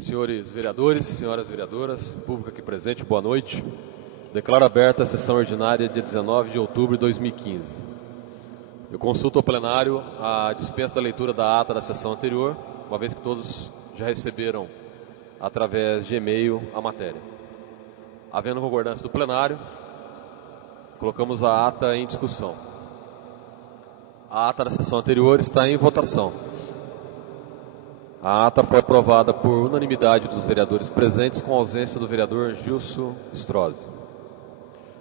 Senhores vereadores, senhoras vereadoras, público aqui presente, boa noite. Declaro aberta a sessão ordinária dia 19 de outubro de 2015. Eu consulto ao plenário a dispensa da leitura da ata da sessão anterior, uma vez que todos já receberam através de e-mail a matéria. Havendo concordância do plenário, colocamos a ata em discussão. A ata da sessão anterior está em votação. A ata foi aprovada por unanimidade dos vereadores presentes, com ausência do vereador Gilson Strozzi.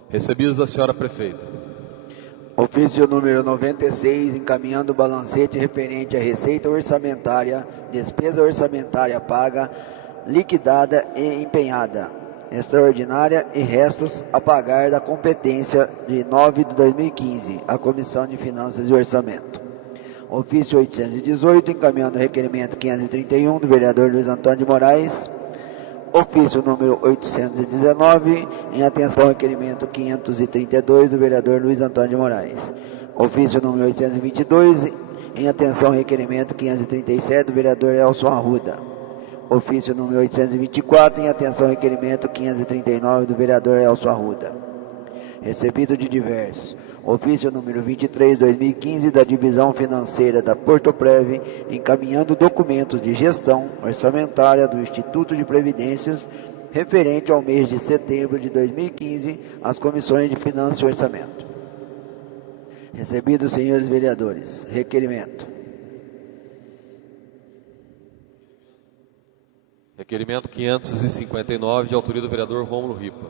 Recebidos da senhora prefeita. Ofício número 96, encaminhando o balancete referente à receita orçamentária, despesa orçamentária paga, liquidada e empenhada, extraordinária e restos a pagar da competência de 9 de 2015, à Comissão de Finanças e Orçamento. Ofício 818, encaminhando o requerimento 531 do vereador Luiz Antônio de Moraes. Ofício número 819, em atenção ao requerimento 532 do vereador Luiz Antônio de Moraes. Ofício número 822, em atenção ao requerimento 537 do vereador Elson Arruda. Ofício número 824, em atenção ao requerimento 539 do vereador Elson Arruda. Recebido de diversos. Ofício número 23/2015 da Divisão Financeira da Portoprev, encaminhando documentos de gestão orçamentária do Instituto de Previdências referente ao mês de setembro de 2015 às comissões de Finanças e Orçamento. Recebidos, senhores vereadores. Requerimento. Requerimento 559, de autoria do vereador Rômulo Ripa.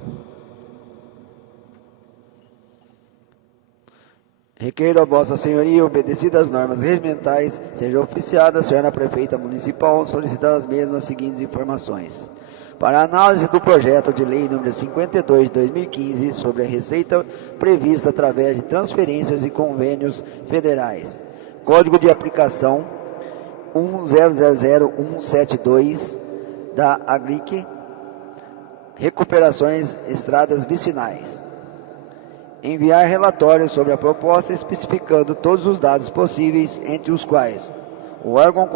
Requeiro a Vossa Senhoria, obedecidas as normas regimentais, seja oficiada a senhora prefeita municipal, solicitando as mesmas seguintes informações. Para a análise do projeto de lei número 52 de 2015 sobre a receita prevista através de transferências e convênios federais. Código de aplicação 1000172 da AGRIC, recuperações estradas vicinais. Enviar relatório sobre a proposta especificando todos os dados possíveis, entre os quais o órgão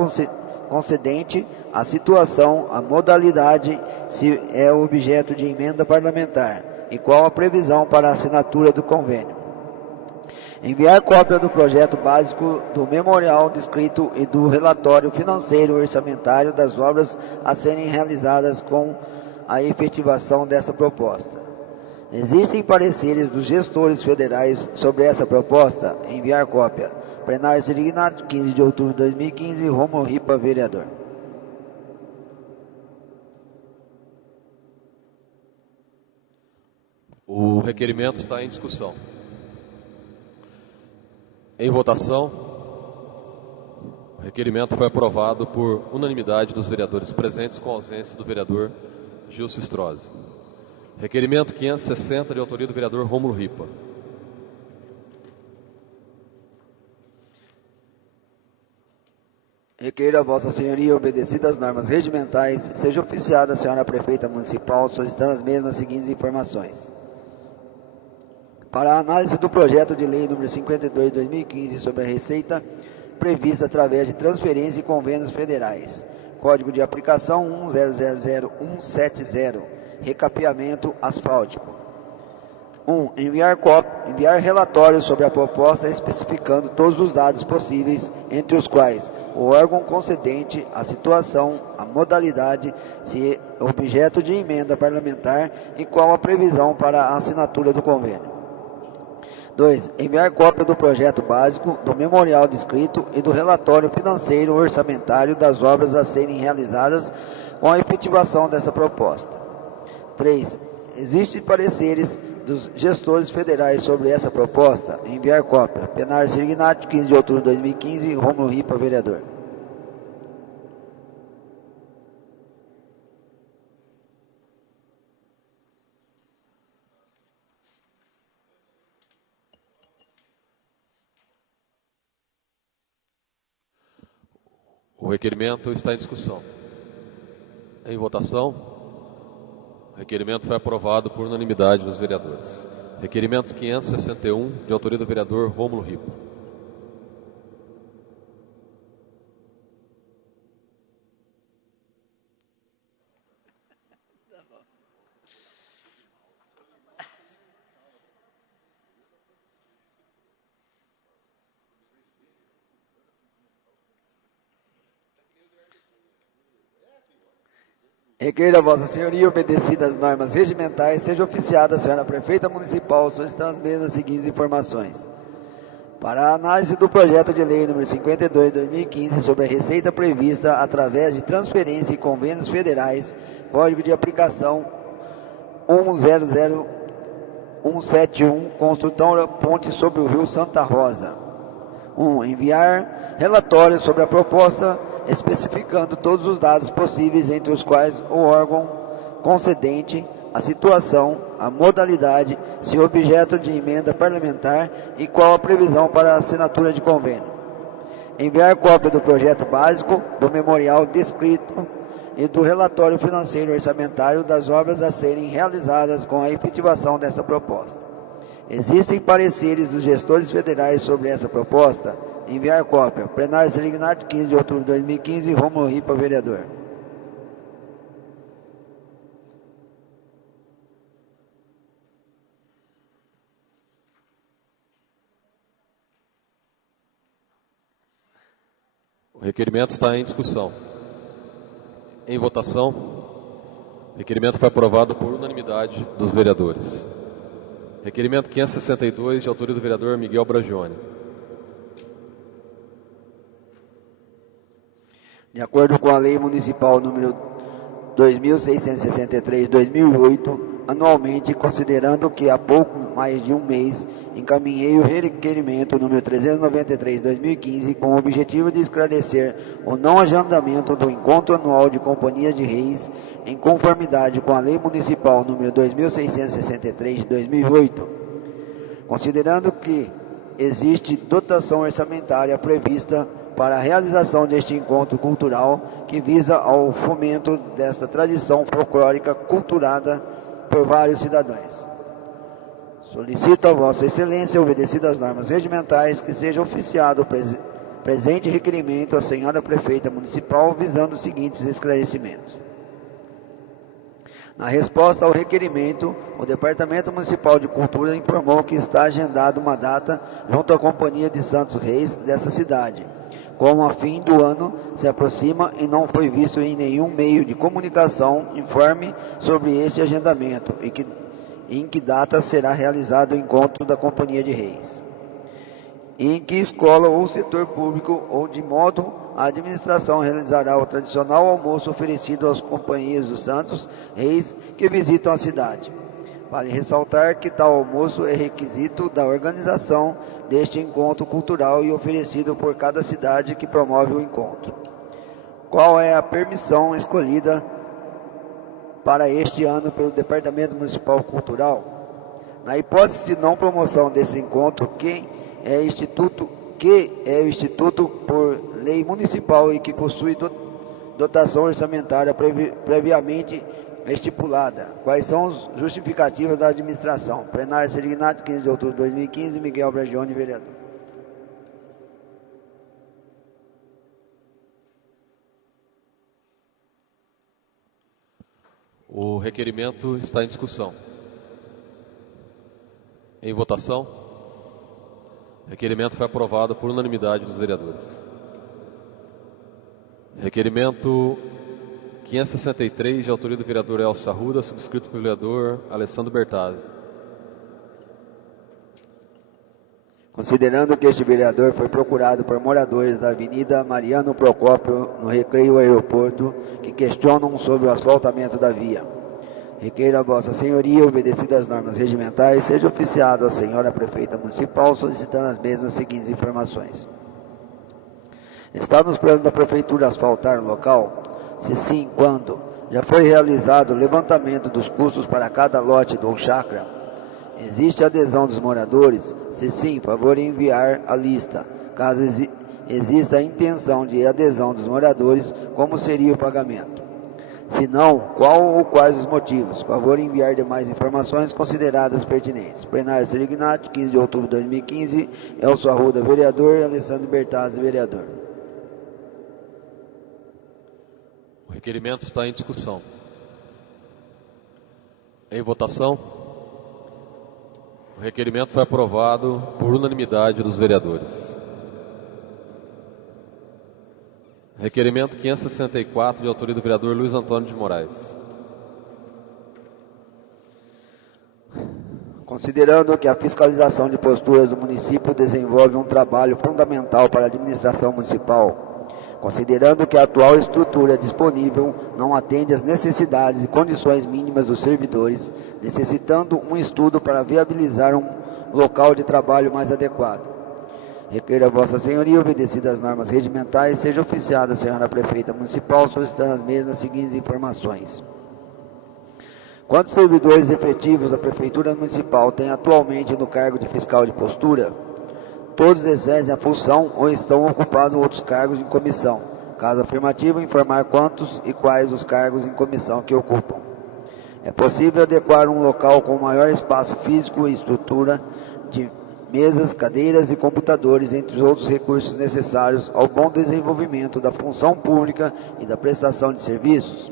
concedente, a situação, a modalidade, se é objeto de emenda parlamentar, e qual a previsão para a assinatura do convênio. Enviar cópia do projeto básico do memorial descrito e do relatório financeiro orçamentário das obras a serem realizadas com a efetivação dessa proposta. Existem pareceres dos gestores federais sobre essa proposta? Enviar cópia. Plenário Sirignato, 15 de outubro de 2015, Rômulo Ripa, vereador. O requerimento está em discussão. Em votação, o requerimento foi aprovado por unanimidade dos vereadores presentes, com ausência do vereador Gilson Strozzi. Requerimento 560, de autoria do vereador Rômulo Ripa. Requeiro a Vossa Senhoria, obedecidas as normas regimentais, seja oficiada a senhora prefeita municipal, solicitando as mesmas seguintes informações. Para a análise do projeto de lei número 52 de 2015 sobre a receita prevista através de transferências e convênios federais. Código de aplicação 1000170. Recapeamento asfáltico. 1. Enviar relatório sobre a proposta especificando todos os dados possíveis, entre os quais o órgão concedente, a situação, a modalidade, se é objeto de emenda parlamentar e qual a previsão para a assinatura do convênio. 2. Enviar cópia do projeto básico, do memorial descrito e do relatório financeiro orçamentário das obras a serem realizadas com a efetivação dessa proposta. 3. Existem pareceres dos gestores federais sobre essa proposta? Enviar cópia. Plenário Sirignato, 15 de outubro de 2015, Rômulo Ripa, vereador. O requerimento está em discussão. Em votação. O requerimento foi aprovado por unanimidade dos vereadores. Requerimento 561, de autoria do vereador Rômulo Ripa. Requeira a Vossa Senhoria, obedecidas as normas regimentais, seja oficiada a senhora prefeita municipal, solicitando as mesmas seguintes informações. Para a análise do projeto de lei número 52/2015 sobre a receita prevista através de transferência e convênios federais, código de aplicação 100171, construção da ponte sobre o rio Santa Rosa. 1. Enviar relatório sobre a proposta, especificando todos os dados possíveis, entre os quais o órgão concedente, a situação, a modalidade, se objeto de emenda parlamentar e qual a previsão para a assinatura de convênio. Enviar cópia do projeto básico, do memorial descrito e do relatório financeiro orçamentário das obras a serem realizadas com a efetivação dessa proposta. Existem pareceres dos gestores federais sobre essa proposta? Enviar cópia. Plenário Selignato, 15 de outubro de 2015, Rômulo Ripa, vereador. O requerimento está em discussão. Em votação, o requerimento foi aprovado por unanimidade dos vereadores. Requerimento 562, de autoria do vereador Miguel Bragione. De acordo com a Lei Municipal número 2663/2008, anualmente, considerando que há pouco mais de um mês, encaminhei o requerimento número 393/2015 com o objetivo de esclarecer o não agendamento do encontro anual de companhias de reis, em conformidade com a Lei Municipal número 2663/2008, considerando que existe dotação orçamentária prevista para a realização deste encontro cultural que visa ao fomento desta tradição folclórica culturada por vários cidadãos. Solicito a Vossa Excelência, obedecidas as normas regimentais, que seja oficiado o presente requerimento à Senhora Prefeita Municipal, visando os seguintes esclarecimentos. Na resposta ao requerimento, o Departamento Municipal de Cultura informou que está agendada uma data junto à Companhia de Santos Reis dessa cidade. Como a fim do ano se aproxima e não foi visto em nenhum meio de comunicação informe sobre este agendamento e em que data será realizado o encontro da Companhia de Reis. Em que escola ou setor público ou de modo a administração realizará o tradicional almoço oferecido às companhias dos Santos Reis que visitam a cidade. Vale ressaltar que tal almoço é requisito da organização deste encontro cultural e oferecido por cada cidade que promove o encontro. Qual é a permissão escolhida para este ano pelo Departamento Municipal Cultural? Na hipótese de não promoção desse encontro, que é o Instituto por lei municipal e que possui dotação orçamentária previamente estipulada. Quais são as justificativas da administração? Plenário Selignato, 15 de outubro de 2015, Miguel Bragione, vereador. O requerimento está em discussão. Em votação, o requerimento foi aprovado por unanimidade dos vereadores. Requerimento 563, de autoria do vereador Elcio Arruda, subscrito pelo vereador Alessandro Bertazzi. Considerando que este vereador foi procurado por moradores da Avenida Mariano Procópio, no Recreio Aeroporto, que questionam sobre o asfaltamento da via. Requeiro a Vossa Senhoria, obedecidas as normas regimentais, seja oficiado a Senhora Prefeita Municipal, solicitando as mesmas seguintes informações. Está nos planos da Prefeitura asfaltar o local? Se sim, quando? Já foi realizado o levantamento dos custos para cada lote ou chácara? Existe adesão dos moradores? Se sim, favor em enviar a lista. Caso exista a intenção de adesão dos moradores, como seria o pagamento? Se não, qual ou quais os motivos? Favor em enviar demais informações consideradas pertinentes. Plenário Selignato, 15 de outubro de 2015, Elcio Arruda, vereador, Alessandro Bertazzi, vereador. O requerimento está em discussão. Em votação, o requerimento foi aprovado por unanimidade dos vereadores. Requerimento 564, de autoria do vereador Luiz Antônio de Moraes. Considerando que a fiscalização de posturas do município desenvolve um trabalho fundamental para a administração municipal, considerando que a atual estrutura disponível não atende às necessidades e condições mínimas dos servidores, necessitando um estudo para viabilizar um local de trabalho mais adequado. Requeiro a Vossa Senhoria, obedecidas as normas regimentais, seja oficiada a senhora prefeita municipal, solicitando as mesmas seguintes informações. Quantos servidores efetivos a Prefeitura Municipal tem atualmente no cargo de fiscal de postura? Todos exercem a função ou estão ocupando outros cargos em comissão? Caso afirmativo, informar quantos e quais os cargos em comissão que ocupam. É possível adequar um local com maior espaço físico e estrutura de mesas, cadeiras e computadores, entre os outros recursos necessários ao bom desenvolvimento da função pública e da prestação de serviços?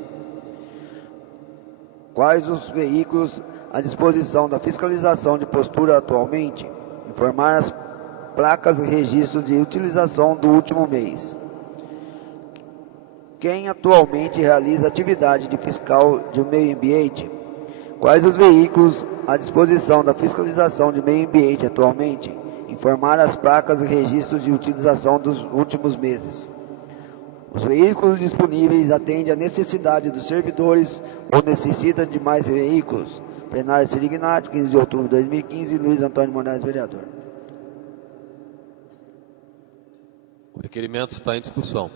Quais os veículos à disposição da fiscalização de postura atualmente? Informar as placas e registros de utilização do último mês. Quem atualmente realiza atividade de fiscal de meio ambiente? Quais os veículos à disposição da fiscalização de meio ambiente atualmente? Informar as placas e registros de utilização dos últimos meses. Os veículos disponíveis atendem à necessidade dos servidores ou necessitam de mais veículos? Plenário Sirignati, 15 de outubro de 2015, Luiz Antônio Moraes, vereador. O requerimento está em discussão.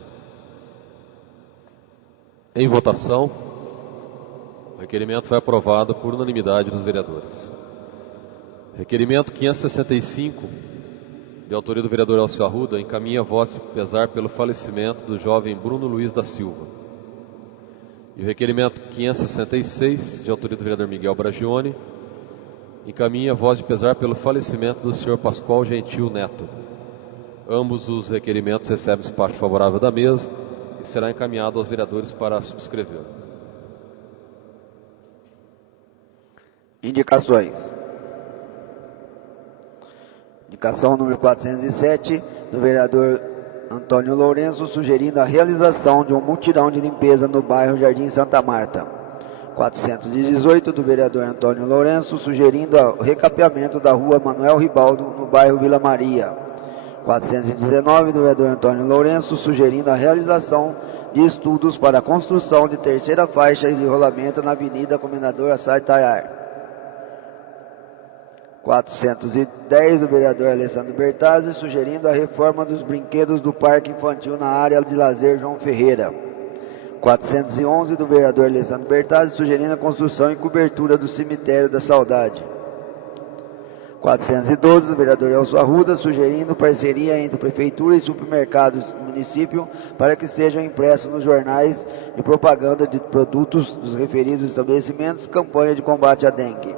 Em votação, o requerimento foi aprovado por unanimidade dos vereadores. Requerimento 565, de autoria do vereador Elcio Arruda, encaminha voz de pesar pelo falecimento do jovem Bruno Luiz da Silva. E o requerimento 566, de autoria do vereador Miguel Bragione, encaminha voz de pesar pelo falecimento do senhor Pascoal Gentil Neto. Ambos os requerimentos recebem despacho favorável da mesa e será encaminhado aos vereadores para subscrever. Indicações. Indicação número 407, do vereador Antônio Lourenço, sugerindo a realização de um mutirão de limpeza no bairro Jardim Santa Marta. 418, do vereador Antônio Lourenço, sugerindo o recapeamento da rua Manuel Ribaldo, no bairro Vila Maria. 419, do vereador Antônio Lourenço, sugerindo a realização de estudos para a construção de terceira faixa de rolamento na Avenida Comendador Assai Tayar. 410, do vereador Alessandro Bertazzi, sugerindo a reforma dos brinquedos do Parque Infantil na área de lazer João Ferreira. 411, do vereador Alessandro Bertazzi, sugerindo a construção e cobertura do Cemitério da Saudade. 412, do vereador Elcio Arruda, sugerindo parceria entre prefeitura e supermercados do município para que sejam impressos nos jornais de propaganda de produtos dos referidos estabelecimentos campanha de combate à dengue.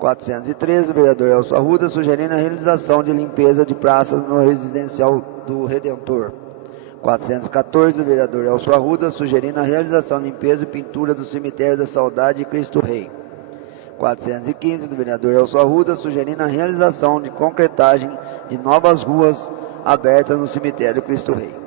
413, do vereador Elcio Arruda, sugerindo a realização de limpeza de praças no residencial do Redentor. 414, do vereador Elcio Arruda, sugerindo a realização de limpeza e pintura do Cemitério da Saudade e Cristo Rei. 415, do vereador Elcio Arruda, sugerindo a realização de concretagem de novas ruas abertas no Cemitério Cristo Rei.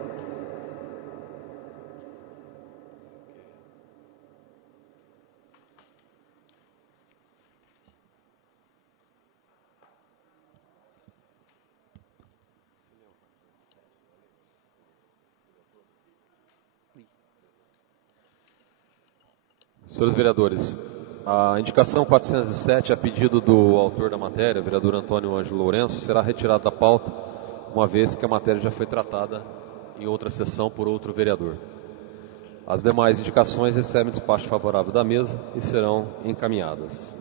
Senhores vereadores, a indicação 407, a pedido do autor da matéria, o vereador Antônio Ângelo Lourenço, será retirada da pauta, uma vez que a matéria já foi tratada em outra sessão por outro vereador. As demais indicações recebem despacho favorável da mesa e serão encaminhadas.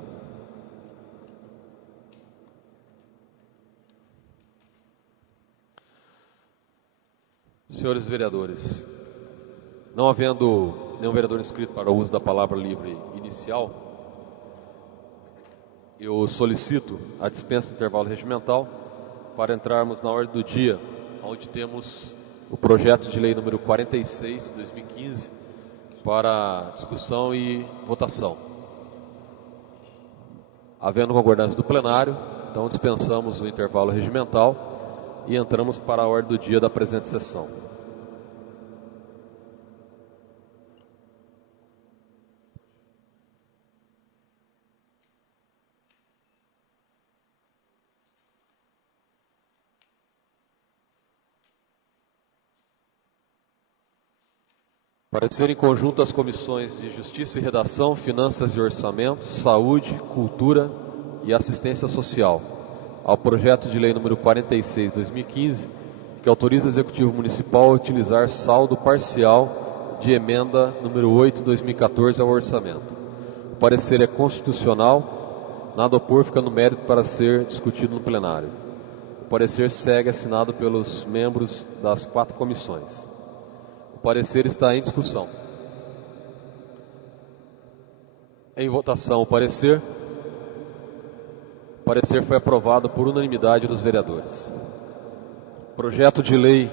Senhores vereadores, não havendo nenhum vereador inscrito para o uso da palavra livre inicial, eu solicito a dispensa do intervalo regimental para entrarmos na ordem do dia, onde temos o projeto de lei número 46, de 2015, para discussão e votação. Havendo concordância do plenário, então dispensamos o intervalo regimental e entramos para a ordem do dia da presente sessão. Parecer em conjunto das comissões de Justiça e Redação, Finanças e Orçamento, Saúde, Cultura e Assistência Social ao projeto de lei número 46/2015, que autoriza o Executivo Municipal a utilizar saldo parcial de emenda número 8/2014 ao orçamento. O parecer é constitucional, nada a opor, fica no mérito para ser discutido no plenário. O parecer segue assinado pelos membros das 4 comissões. O parecer está em discussão. Em votação, o parecer. O parecer foi aprovado por unanimidade dos vereadores. Projeto de lei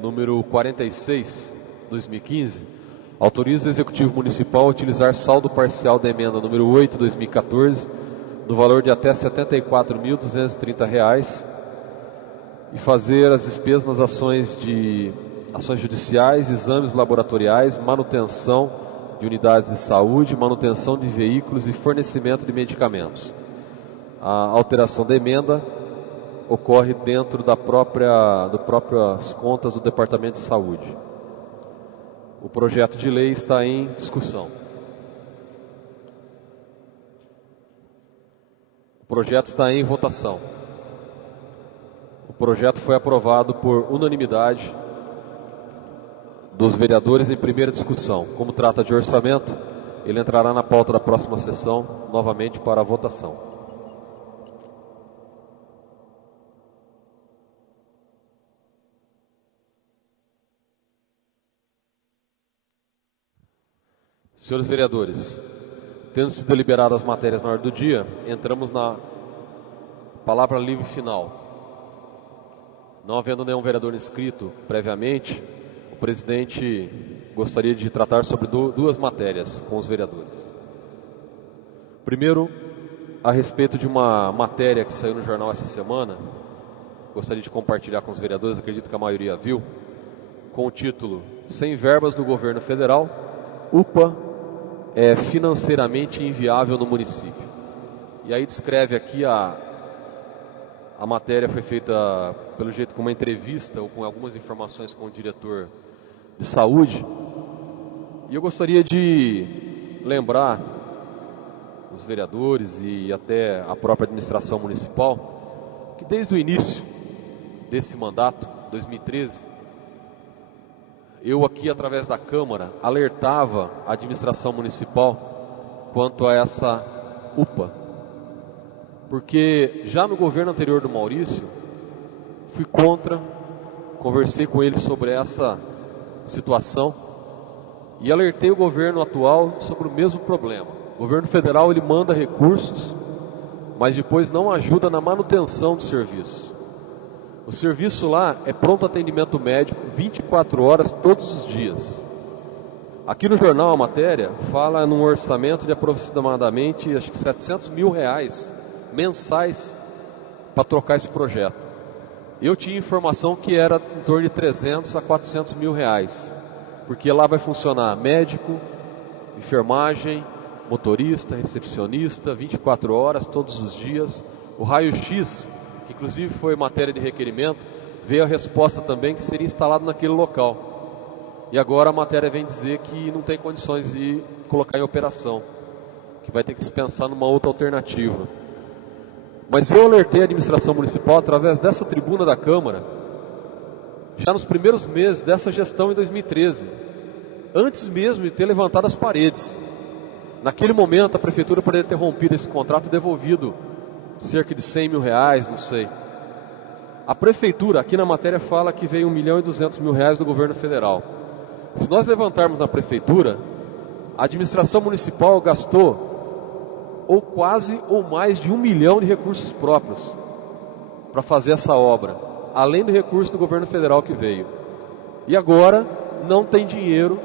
número 46/2015 autoriza o Executivo Municipal a utilizar saldo parcial da emenda número 8/2014 no valor de até R$ 74.230 e fazer as despesas nas ações judiciais, exames laboratoriais, manutenção de unidades de saúde, manutenção de veículos e fornecimento de medicamentos. A alteração da emenda ocorre dentro das próprias contas do Departamento de Saúde. O projeto de lei está em discussão. O projeto está em votação. O projeto foi aprovado por unanimidade dos vereadores em primeira discussão. Como trata de orçamento, ele entrará na pauta da próxima sessão, novamente para a votação. Senhores vereadores, tendo sido deliberadas as matérias na ordem do dia, entramos na palavra livre final. Não havendo nenhum vereador inscrito previamente, o presidente gostaria de tratar sobre 2 matérias com os vereadores. Primeiro, a respeito de uma matéria que saiu no jornal essa semana, gostaria de compartilhar com os vereadores, acredito que a maioria viu, com o título "Sem verbas do governo federal, UPA é financeiramente inviável no município". E aí descreve aqui a matéria foi feita, pelo jeito, com uma entrevista ou com algumas informações com o diretor de saúde. E eu gostaria de lembrar os vereadores e até a própria administração municipal que desde o início desse mandato, 2013, eu aqui através da Câmara alertava a administração municipal quanto a essa UPA. Porque já no governo anterior do Maurício, fui contra, conversei com ele sobre essa situação e alertei o governo atual sobre o mesmo problema. O governo federal ele manda recursos, mas depois não ajuda na manutenção do serviço. O serviço lá é pronto atendimento médico 24 horas todos os dias. Aqui no jornal a matéria fala num orçamento de aproximadamente acho que R$700 mil mensais para trocar esse projeto. Eu tinha informação que era em torno de 300 a 400 mil reais, porque lá vai funcionar médico, enfermagem, motorista, recepcionista, 24 horas todos os dias. O raio-x, que inclusive foi matéria de requerimento, veio a resposta também que seria instalado naquele local. E agora a matéria vem dizer que não tem condições de colocar em operação, que vai ter que se pensar numa outra alternativa. Mas eu alertei a administração municipal através dessa tribuna da Câmara, já nos primeiros meses dessa gestão em 2013, antes mesmo de ter levantado as paredes. Naquele momento a prefeitura poderia ter rompido esse contrato e devolvido cerca de R$100 mil, não sei. A prefeitura, aqui na matéria fala que veio R$1.200.000 do governo federal. Se nós levantarmos na prefeitura, a administração municipal gastou ou quase ou mais de R$1 milhão de recursos próprios para fazer essa obra, além do recurso do governo federal que veio. E agora não tem dinheiro,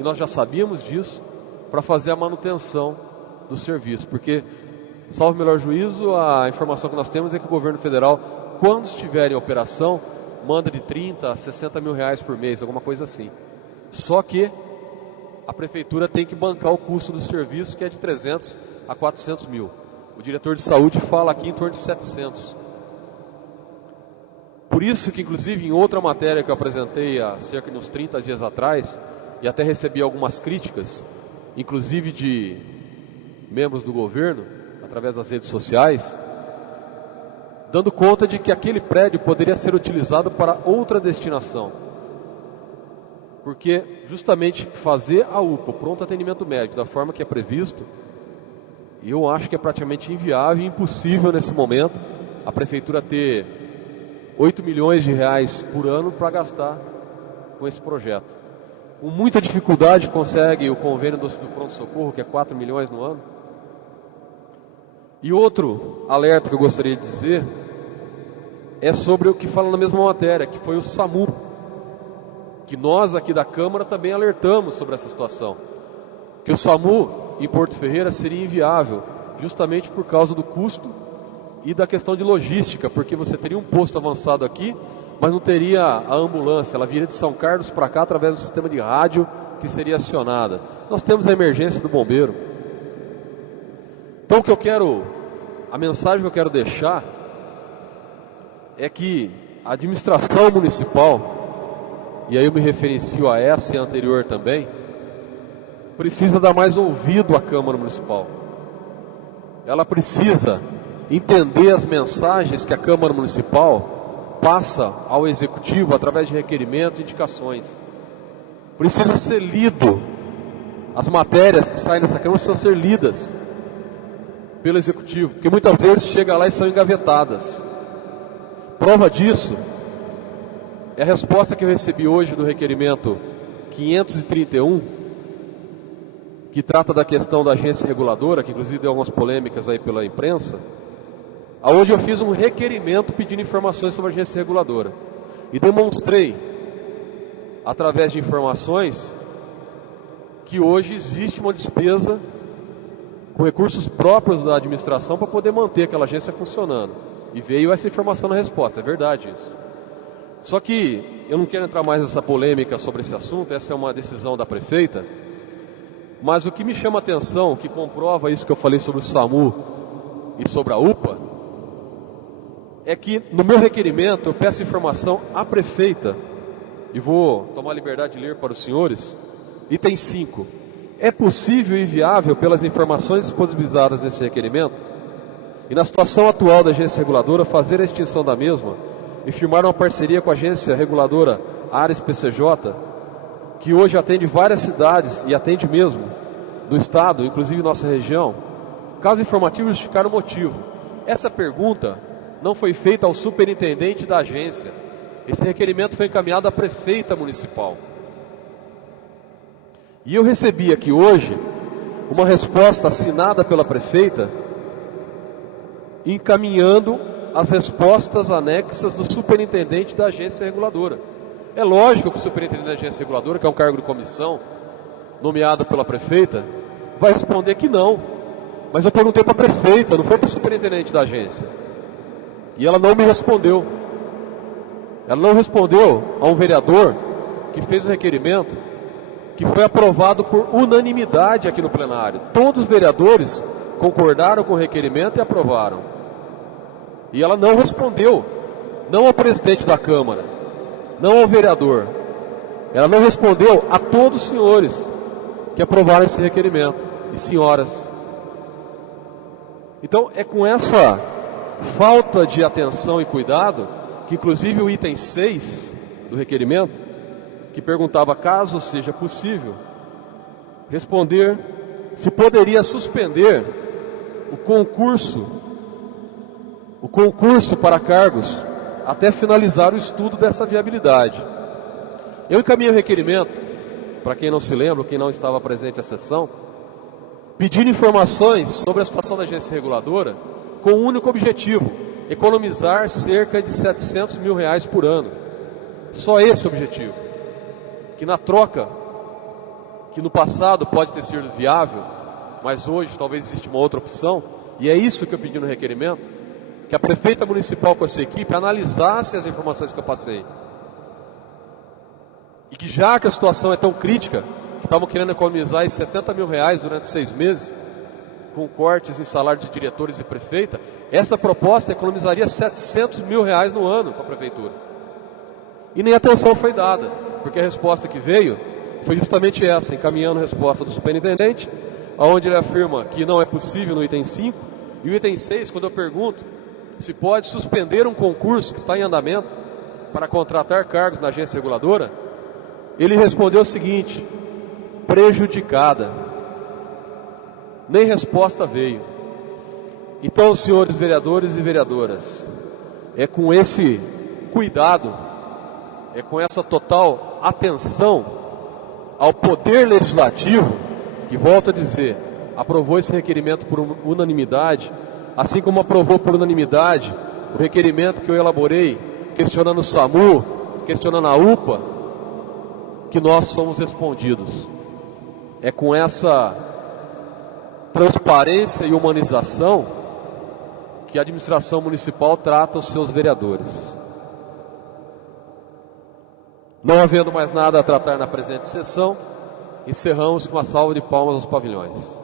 e nós já sabíamos disso, para fazer a manutenção do serviço, porque, salvo o melhor juízo, a informação que nós temos é que o governo federal, quando estiver em operação, manda de 30 a 60 mil reais por mês, alguma coisa assim. Só que a prefeitura tem que bancar o custo do serviço, que é de 300 a 400 mil. O diretor de saúde fala aqui em torno de 700. Por isso que, inclusive, em outra matéria que eu apresentei há cerca de uns 30 dias atrás, e até recebi algumas críticas, inclusive de membros do governo, através das redes sociais, dando conta de que aquele prédio poderia ser utilizado para outra destinação. Porque justamente fazer a UPA, o pronto atendimento médico, da forma que é previsto, eu acho que é praticamente inviável e impossível nesse momento a prefeitura ter 8 milhões de reais por ano para gastar com esse projeto. Com muita dificuldade consegue o convênio do pronto-socorro, que é 4 milhões no ano. E outro alerta que eu gostaria de dizer é sobre o que fala na mesma matéria, que foi o SAMU, que nós aqui da Câmara também alertamos sobre essa situação. Que o SAMU em Porto Ferreira seria inviável, justamente por causa do custo e da questão de logística, porque você teria um posto avançado aqui, mas não teria a ambulância, ela viria de São Carlos para cá através do sistema de rádio que seria acionada. Nós temos a emergência do bombeiro. Então a mensagem que eu quero deixar é que a administração municipal, e aí eu me referencio a essa e a anterior também, precisa dar mais ouvido à Câmara Municipal. Ela precisa entender as mensagens que a Câmara Municipal passa ao Executivo através de requerimento e indicações. Precisa ser lido. As matérias que saem dessa Câmara precisam ser lidas pelo Executivo, porque muitas vezes chega lá e são engavetadas. Prova disso é a resposta que eu recebi hoje do requerimento 531, que trata da questão da agência reguladora, que inclusive deu algumas polêmicas aí pela imprensa, aonde eu fiz um requerimento pedindo informações sobre a agência reguladora. E demonstrei, através de informações, que hoje existe uma despesa com recursos próprios da administração para poder manter aquela agência funcionando. E veio essa informação na resposta, é verdade isso. Só que eu não quero entrar mais nessa polêmica sobre esse assunto, essa é uma decisão da prefeita, mas o que me chama a atenção, que comprova isso que eu falei sobre o SAMU e sobre a UPA, é que no meu requerimento eu peço informação à prefeita, e vou tomar a liberdade de ler para os senhores, item 5. É possível e viável, pelas informações disponibilizadas nesse requerimento, e na situação atual da agência reguladora, fazer a extinção da mesma e firmar uma parceria com a agência reguladora Ares PCJ, que hoje atende várias cidades e atende mesmo do estado, inclusive nossa região, caso informativo justificar o motivo. Essa pergunta não foi feita ao superintendente da agência. Esse requerimento foi encaminhado à prefeita municipal. E eu recebi aqui hoje uma resposta assinada pela prefeita, encaminhando as respostas anexas do superintendente da agência reguladora. É lógico que o superintendente da agência reguladora, que é um cargo de comissão, nomeado pela prefeita, vai responder que não. Mas eu perguntei para a prefeita, não foi para o superintendente da agência. E ela não me respondeu. Ela não respondeu a um vereador que fez o requerimento, que foi aprovado por unanimidade aqui no plenário. Todos os vereadores concordaram com o requerimento e aprovaram. E ela não respondeu, não ao presidente da Câmara, não ao vereador. Ela não respondeu a todos os senhores que aprovaram esse requerimento, e senhoras. Então é com essa falta de atenção e cuidado, que inclusive o item 6 do requerimento, que perguntava, caso seja possível, responder se poderia suspender o concurso para cargos até finalizar o estudo dessa viabilidade. Eu encaminhei o requerimento, para quem não se lembra, quem não estava presente à sessão, pedindo informações sobre a situação da agência reguladora, com um único objetivo: economizar cerca de 700 mil reais por ano. Só esse objetivo. Que na troca, que no passado pode ter sido viável, mas hoje talvez exista uma outra opção, e é isso que eu pedi no requerimento, que a prefeita municipal com a sua equipe analisasse as informações que eu passei. E que já que a situação é tão crítica, que estavam querendo economizar aí 70 mil reais durante 6 meses, com cortes em salário de diretores e prefeita, essa proposta economizaria 700 mil reais no ano para a prefeitura. E nem atenção foi dada, porque a resposta que veio foi justamente essa, encaminhando a resposta do superintendente, onde ele afirma que não é possível no item 5, e o item 6, quando eu pergunto se pode suspender um concurso que está em andamento para contratar cargos na agência reguladora, ele respondeu o seguinte: prejudicada. Nem resposta veio. Então, senhores vereadores e vereadoras, é com esse cuidado, é com essa total atenção ao poder legislativo, que, volto a dizer, aprovou esse requerimento por unanimidade, assim como aprovou por unanimidade o requerimento que eu elaborei, questionando o SAMU, questionando a UPA, que nós somos respondidos. É com essa transparência e humanização que a administração municipal trata os seus vereadores. Não havendo mais nada a tratar na presente sessão, encerramos com uma salva de palmas aos pavilhões.